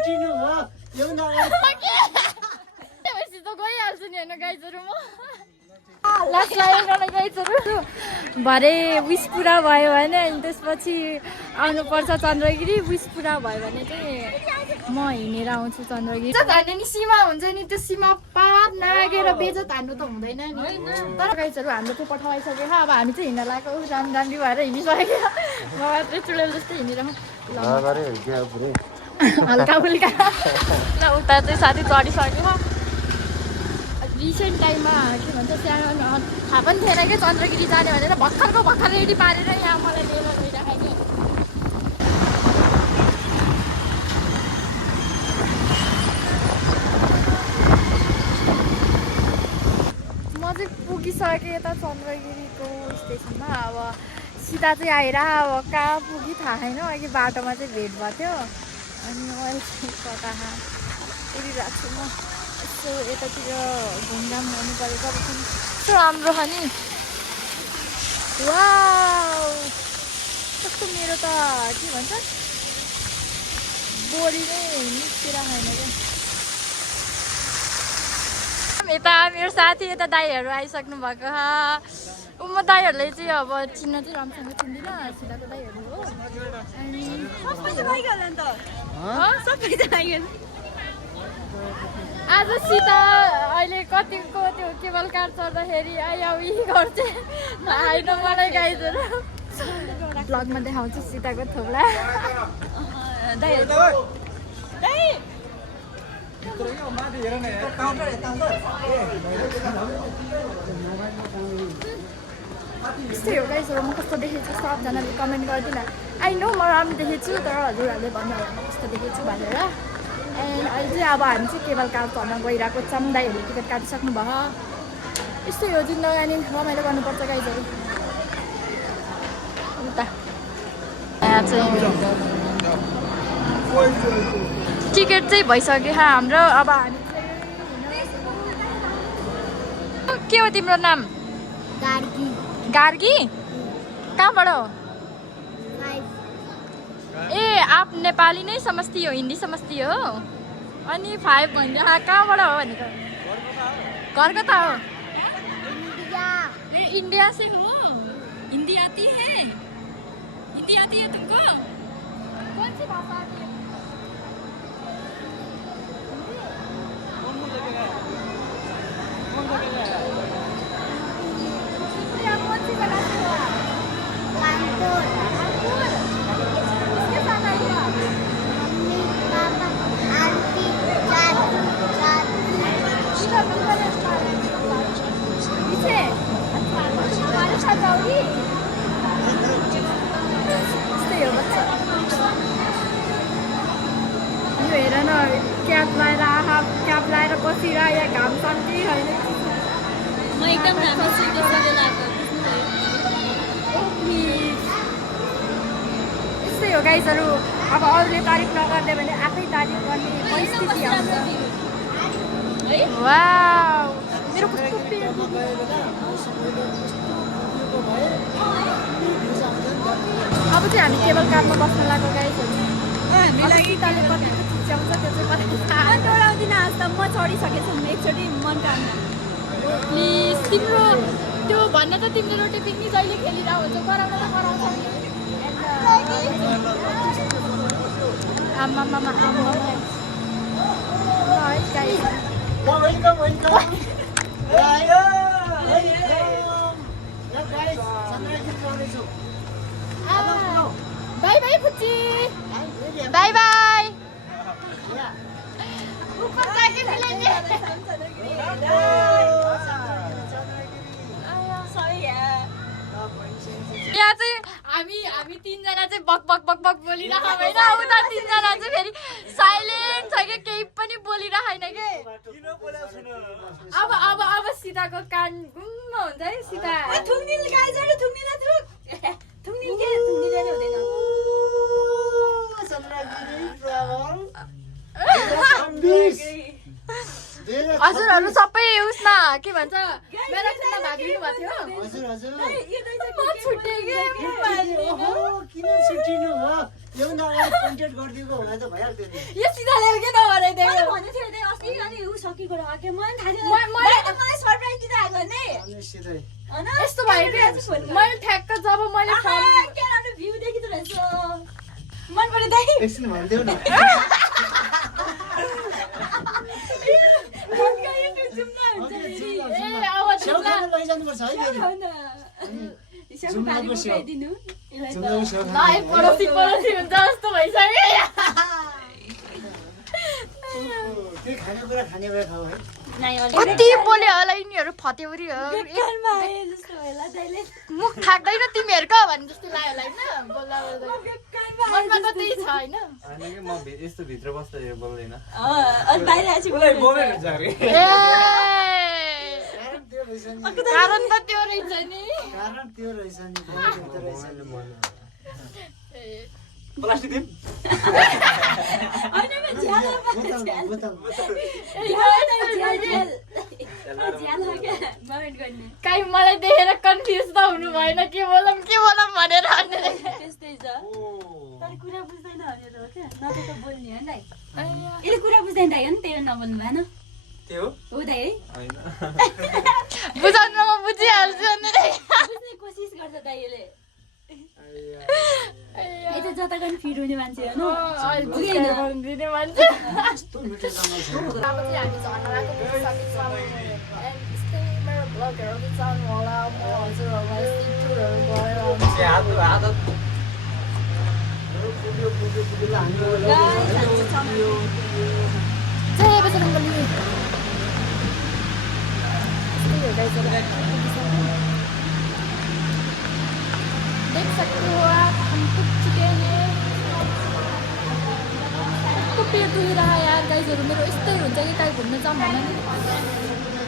छुट्टिनु हो यो त गइहाल्छु नि होइन गाइजहरू म लास्ट लागेर गाइजहरू भरे विस पुरा भयो भने अनि त्यसपछि आउनुपर्छ चन्द्रगिरी विस पुरा भयो भने चाहिँ म हिँडेर आउँछु चन्द्रगिरी हान्ने नि सीमा हुन्छ नि त्यो सीमा पार नागेर बेजत हान्नु त हुँदैन नि तर गाइजहरू हाम्रो त्यो पठाइसक्यो अब हामी चाहिँ हिँड्न लागेको राम्री भएर हिँडिसक्यो म मात्रै चुडेल जस्तै हिँडिरहँ हल्का फुल्का ल उता चाहिँ साथी चढिसक्यो रिसेन्ट टाइममा के भन्छ सानो थाहा पनि थिएन कि चन्द्रगिरी जाने भनेर भर्खर रेडी पारेर यहाँ मलाई लिएर गइराखेको म चाहिँ पुगिसकेँ यता चन्द्रगिरीको स्टेसनमा अब सिधा चाहिँ आएर अब कहाँ पुगी थाहा छैन अघि बाटोमा चाहिँ भेट भएको थियो अनि अहिले चाहिँ कता पुगिरहेको छु म यसो यतातिर घुमघाम हुनु परेको अब कस्तो राम्रो छ नि वाउ कस्तो मेरो त के भन्छ बोडी नै निस्किरहेको छैन क्या यता मेरो साथी यता दाईहरू आइसक्नु भएको छ म दाईहरूले चाहिँ अब चिन्न चाहिँ राम्रोसँग चिन्दिनँ सिधाको दाईहरू हो अनि आज सीता अहिले कतिको त्यो केबल कार चढ्दाखेरि आयो यी गर्छ आइन मलाई गाइजहरू ब्लगमा देखाउँछु सीताको थोप्ला यस्तै हो गाइजहरू म कस्तो देखेछु सबजनाले कमेन्ट गरिदिनु आई नो म राम्रो देखेछु तर हजुरहरूले भन्नु होला म कस्तो देखेछु भनेर एन्ड अहिले चाहिँ अब हामी चाहिँ केबल कार चढ्न गइरहेको छौँ दाइहरूले टिकट काटिसक्नु भयो यस्तै हो जिन्दगानी रमाइलो गर्नुपर्छ गाइजहरू उता यहाँ चाहिँ टिकट चाहिँ भइसक्यो हाम्रो अब हामी के हो तिम्रो नाम गार्गी कहाँबाट हो ए आप नेपाली नै समझती हो हिंदी समझती हो अनि 5 भन्दा कहाँबाट हो भनेको घर कता हो इंडिया से हो हिंदी आती है तुमको कौन सी भाषा आती है कौन सी जगह से हो कानपुर किसके साथ आई हो मम्मी पापा आंटी चाची पीछे अच्छा तुम्हारे साथ जाओगी यस्तै हो बच्चा यो हेर न क्याप लाएर बसिरह या घाम शान्ति होइन म एकदम राम्रो छु त्यसैले लाग्यो यस्तै हो गाइजहरू अब अरूले तारिफ नगर्ने भने आफै तारिफ गर्ने परिस्थिति आउँछ वाउ मेरो कस्तो अब चाहिँ हामी केबल कारमा बस्न लाग्यो गाइजहरू हामीलाई सीताले कतिको चिच्याउँछ त्यो चाहिँ डराउँदिन आज त म चढिसकेछु एकचोटि मन काममा प्लिज तिम्रो त्यो भन्न त तिम्रो रोटी पिक्नी जहिले खेलिरहेको हुन्छ कराउन त कराउँछ आमा बाई बाई फुच्ची बाई बाई ऊपर जाके मिलेंगे यहाँ चाहिँ हामी तीनजना चाहिँ बक बोलिरहेको होइन उता तीनजना चाहिँ फेरि साइलेन्ट छ क्या केही पनि बोलिरहेन के अब सीताको कान गुम्म हुन्छ है सीता हजुरहरू सबै उसमा के भन्छ म्याराथनमा भाग लिनु भएको थियो हजुर म छुट्टे के किन छुट्टिनु हो यो न कन्टेन्ट गरिदिएको भए त भइहाल्थ्यो नि यो सिधा ल्याउ के नभने मैले भन्दै थियो नि अस्ति अनि उ सकिएको र आके मलाई थाहा थिएन मलाई सरप्राइज दिँदा आएको नि अनि सिधै हैन यस्तो भयो कि मैले ठ्याक्क जब मैले फर्म के राम्रो भ्यू देखिँदो रहेछ मन पर्यो दाइ एकछिन भनिदेऊ न छेउखाना लैजानुपर्छ है पडोसी पडोसी हुन्छ जस्तो भइसक्यो त्यही खानेकुरा खाने भए खाऊ है कति बोल्यो होला यिनीहरू फतेउरी हो मुख थाक्दैन तिमीहरूको भने जस्तो लाग्यो होला होइन बोल्दा मनमा त त्यही छ होइन म यस्तो भित्र बस्दा बोल्दैन कारण त त्यो रहेछ नि कारण त्यो रहेछ नि प्लास्टिक दिम काहीँ मलाई देखेर कन्फ्युज त हुनु भएन के बोलौँ भनेर त्यस्तै छ तर कुरा बुझ्दैन भनेर हो क्या नत्र त बोल्ने हो नि यसले कुरा बुझ्दैन दाइ हो नि तेरो नबोल्नु भएन त्यो हो दाइ है बुझाउनु म बुझिहाल्छु बुझ्ने कोसिस गर्छ दाइ यसले यता जता पनि फिट हुने मान्छे हो दिने मान्छे यस्तो मिठो जङ्गल छ देख सकते हो आप हम टूट चुके हैं तो पेट दुखिरह यार गाइजहरू मेरो यस्तै हुन्छ कि काहीँ घुम्न जाऊँ भने नि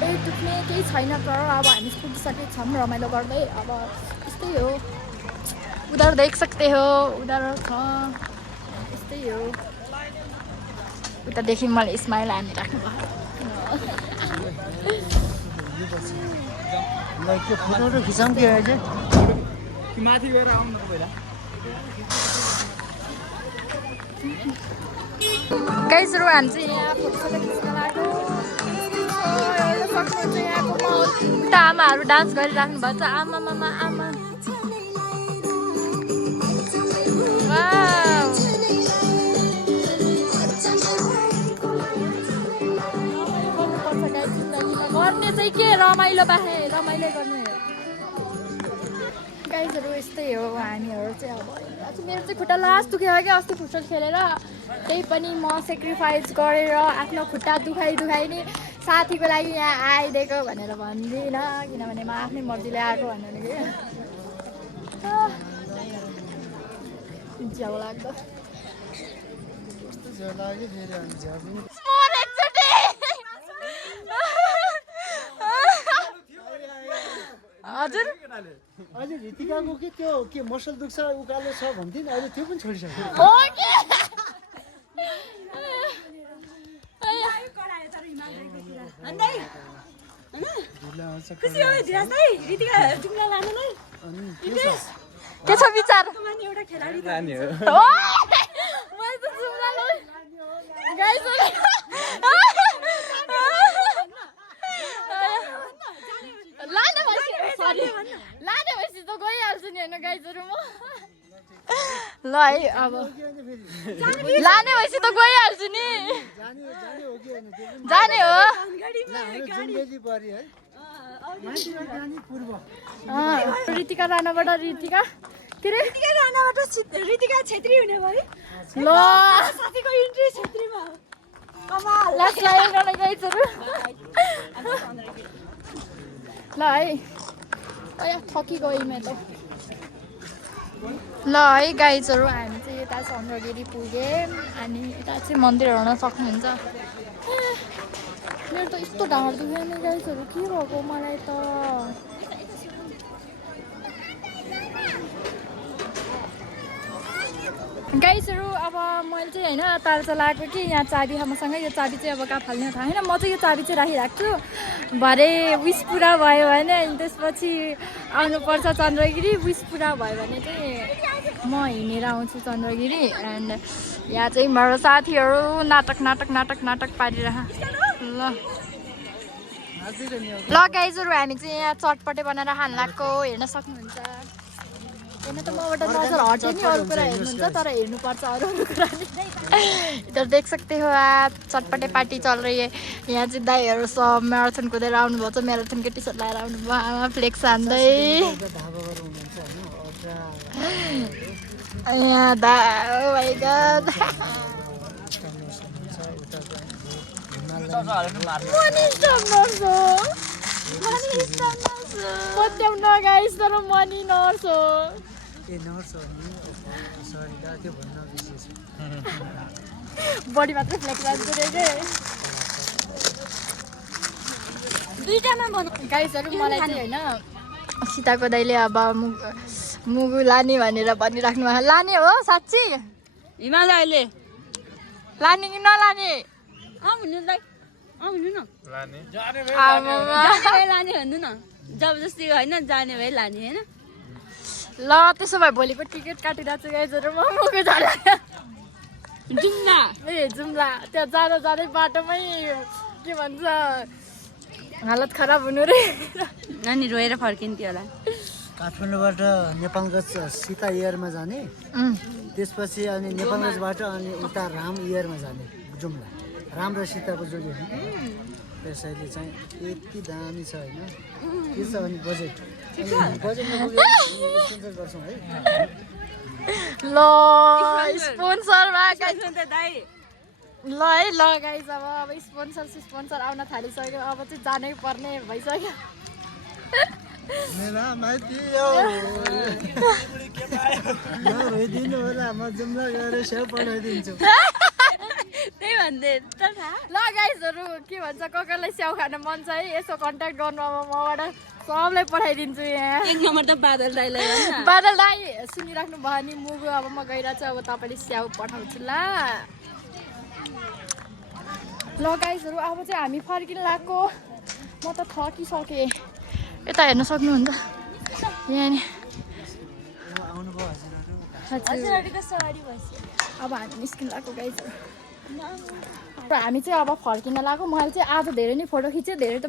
पेट दुख्ने केही छैन तर अब हामी पुगिसकेको छौँ रमाइलो गर्दै अब यस्तै हो उधर देख सकते हो उधर छ यस्तै हो उतादेखि मलाई स्माइल हानिराख्नु भयो त्यो फोटो खिचाउँ कि अहिले माथि गएर आउनु पहिला गाइजहरू हामी चाहिँ यहाँ फोटोसोटो खिच्न लाग्यो सक्नुहुन्छ यहाँको माहौल उता आमाहरू डान्स गरिराख्नु भएको छ आमा मामा आमा गर्ने चाहिँ के रमाइलो बाहे रमाइलो गर्नु गाइजहरू यस्तै हो हामीहरू चाहिँ अब मेरो चाहिँ खुट्टा लास्ट दुख्यो कि अस्ति फुटबल खेलेर त्यही पनि म सेक्रिफाइस गरेर आफ्नो खुट्टा दुखाइ नि साथीको लागि यहाँ आइदिएको भनेर भन्दिनँ किनभने म आफ्नै मर्जीले आएको भनेर कि झ्याउ लाग्दो हजुर अहिले ऋतिकाको के त्यो के मसल दुख्छ उकालो छ भन्थ्यो नि अहिले त्यो पनि छोडिसक्यो के छ विचार एउटा खेलाडी नानी हो लाने भएपछि त गइहाल्छु नि होइन गाइजहरू म ल है अब लाने भएपछि त गइहाल्छु नि जाने हो ऋतिका राणाबाट ऋतिका के अरे ऋतिका छेत्री हुने भयो ल साथीको इन्ट्री छेत्रीमा लास्ट लाग्यो गाइजहरू ल है थकी गयौँ त ल है गाइजहरू हामी चाहिँ यता चन्द्रगिरी पुग्यौँ अनि यता चाहिँ मन्दिर हेर्न सक्नुहुन्छ मेरो त यस्तो ढाड दुख्यो नि गाइजहरू के भएको मलाई त गाइजहरू अब मैले चाहिँ होइन तार चलाएको कि यहाँ चाबी मसँग यो चाबी चाहिँ अब कहाँ फाल्ने थाहा होइन म चाहिँ यो चाबी चाहिँ राखिराख्छु भरे विस पुरा भयो भने अनि त्यसपछि आउनुपर्छ चन्द्रगिरी विस पुरा भयो भने चाहिँ म म हिँडेर आउँछु चन्द्रगिरी एन्ड यहाँ चाहिँ मेरो साथीहरू नाटक पारिरह ल गाइजहरू हामी चाहिँ यहाँ चटपटे बनाएर खान लाग्को हेर्न सक्नुहुन्छ हेर्न त मबाट नजर हट्यो नि अरू कुरा हेर्नुहुन्छ तर हेर्नुपर्छ अरू कुरा इधर देख सकते हो आप चटपटे पार्टी चल रही है यहाँ चाहिँ दाईहरू सब म्याराथन कुदेर आउनुभएको छ म्याराथनको टी सर्ट लगाएर आउनुभयो आमा फ्लेक्स हान्दै यहाँ दा oh my god पत्याउन गाइस तर मनी नर्स हो बडी मात्रै फ्लेक्स हान्छु रे दुईटामा गाइसहरू मलाई चाहिँ होइन सीताको दाइले अब मुगु लाने भनेर भनिराख्नु भएको लाने हो साँच्ची हिमालयले लाने कि नलाने आउनु न आमामा। लाने भन्नु न जबरजस्ती होइन जाने भए लाने होइन ल त्यसो भए भोलिको टिकट काटिरहेको छु गाइजहरू म मुगु झोला जुम्ला ए जुम्ला त्यहाँ जाँदा जाँदै बाटोमै के भन्छ हालत खराब हुनु रे नानी रोएर फर्किन्थ्यो होला काठमाडौँबाट नेपालगञ्ज सीता एयरमा जाने त्यसपछि अनि नेपालगञ्जबाट अनि उता राम एयरमा जाने जुम्ला राम र सीताको जोडी हो त्यसैले चाहिँ यति दामी छ होइन के छ भने बजेट बजेटमा स्पोन्सर गर्छौँ है ल स्पोन्सर ल है ल गाइज अब स्पोन्सर आउन थालिसक्यो अब चाहिँ जानै पर्ने भइसक्यो रोइदिनु होला म जुम्ला गएर स्याउ पठाइदिन्छु त्यही भन्दै ल गाइजहरू के भन्छ कसलाई स्याउ खान मन छ है यसो कन्ट्याक्ट गर्नु अब मबाट सबलाई पठाइदिन्छु यहाँ एक नम्बर त बादल दाइलाई बादल दाई सुनिराख्नु भयो नि मुगु अब म गइरहेको छु अब तपाईँले स्याउ पठाउँछु ल ल गाइजहरू अब चाहिँ हामी फर्किन लाग्यो म त थकिसकेँ यता हेर्न सक्नुहुन्छ यहाँ नि अब हामी निस्किन लाग्यो गाइजहरू हामी चाहिँ अब फर्किन लाग्यो मैले चाहिँ आज धेरै नै फोटो खिचेँ धेरै त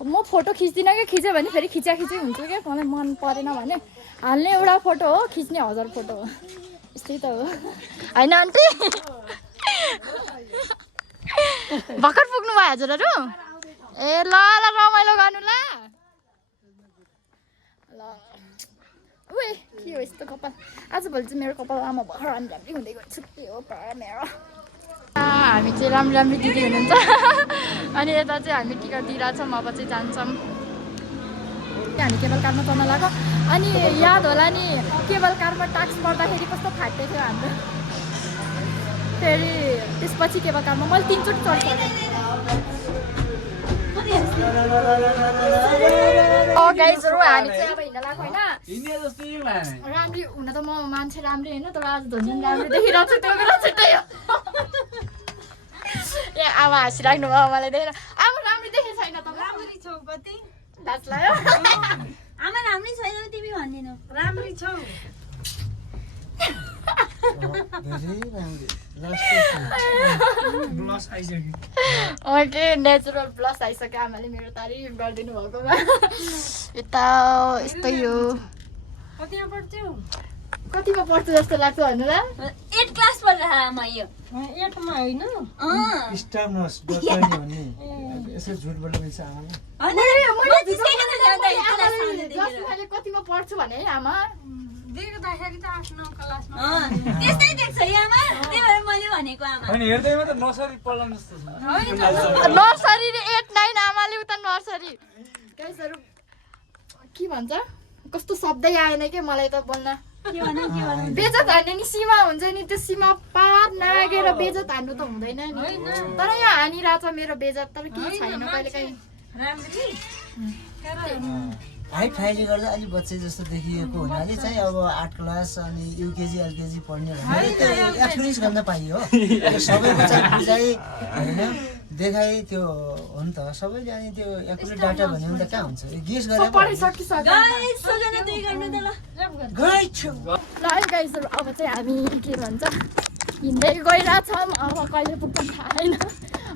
म फोटो खिच्दिनँ कि खिच्यो भने फेरि खिचाखिची हुन्छु क्या मलाई मन परेन भने हाल्ने एउटा फोटो हो खिच्ने 1000 फोटो हो यस्तै त हो होइन आन्टी भर्खर पुग्नु भयो हजुरहरू ए ल ल रमाइलो गर्नु ल ल उए के हो यस्तो कपाल आजभोलि चाहिँ मेरो कपाल आमा भएर राम्रै हुँदै गयो छुट्टी हो प्रायः मेरो हामी चाहिँ राम्रो दिदी हुनुहुन्छ अनि यता चाहिँ हामी टिकट दिइरहेछौँ अब चाहिँ जान्छौँ हामी केबल कारमा चढ्न लाग्यो अनि याद होला नि केबल कारमा टाक्स पर्दाखेरि कस्तो फाट्दै थियो हाम्रो फेरि त्यसपछि केबल कारमा मैले 3 चोटि चढिसकेँ गाइजहरू हामी चाहिँ अब हिँड्न लाग्यो होइन राम्री हुन त म मान्छे राम्रै होइन तर आज झन् राम्रो देखिरहेको छु त्यो बेला छिट्टै ए आमा हाँसिराख्नु भयो मलाई देखेर आमा राम्रो देखेको छैन त राम्ररी छौ कति लाज लाग्यो आमा राम्रै छैन तिमी भन्दिनौ राम्ररी छौ ओके नेचुरल ब्लस आइसक्यो आमाले मेरो तारिफ गरिदिनु भएकोमा यता यस्तै हो कतिमा पढ्छौ कतिमा पढ्छु जस्तो लाग्छ भन्नु ल 8 क्लास पढ्छ आमा यो 8 मा होइन स्टाफ नर्स डक्टर नि भन्ने यसो झुट बोल्नु मिल्छ आमाले कतिमा पढ्छु भने है आमा देख्दाखेरि त 8-9 क्लासमा त्यस्तै देख्छ आमा त्यही भएर मैले भनेको आमा अनि हेर्दैमा त नर्सरी पढ्लाम जस्तो छ नर्सरी 8-9 आमाले उता नर्सरी गाइसहरु के भन्छ कस्तो शब्दै आएन के मलाई त बोल्न के भन्नु बेजत हान्ने नि सीमा हुन्छ नि त्यो सीमा पार नागेर बेजत हान्नु त हुँदैन नि तर यहाँ हानिरहेछ मेरो बेजत तर के छैन कहिले काहीँ राम्ररी हाइट फाइले गर्दा अलि बच्चे जस्तो देखिएको हुनाले चाहिँ अब 8 क्लास अनि युकेजी एलकेजी पढ्ने भनेर एक्सपिरियन्स गर्न पाइयो सबैको चाहिँ बुझाइ हैन देखाइ त्यो हो नि त सबैले अनि त्यो एकुरेट डाटा भन्यो भने त कहाँ हुन्छ गेस गरेर पढिसकिसक्यो गाइस सजना त्यही गर्नु त ल गाइस ल है गाइजहरू अब चाहिँ हामी के भन्छ हिँड्दै गइरहेछौँ अब कहिले पुग्छ थाहा छैन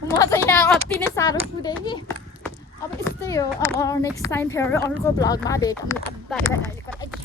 म चाहिँ यहाँ अति नै साह्रो कुदेँ कि अब यस्तै हो अब नेक्स्ट टाइम फेरि अर्को भ्लगमा भेटौँ बाई बाई अहिलेको लागि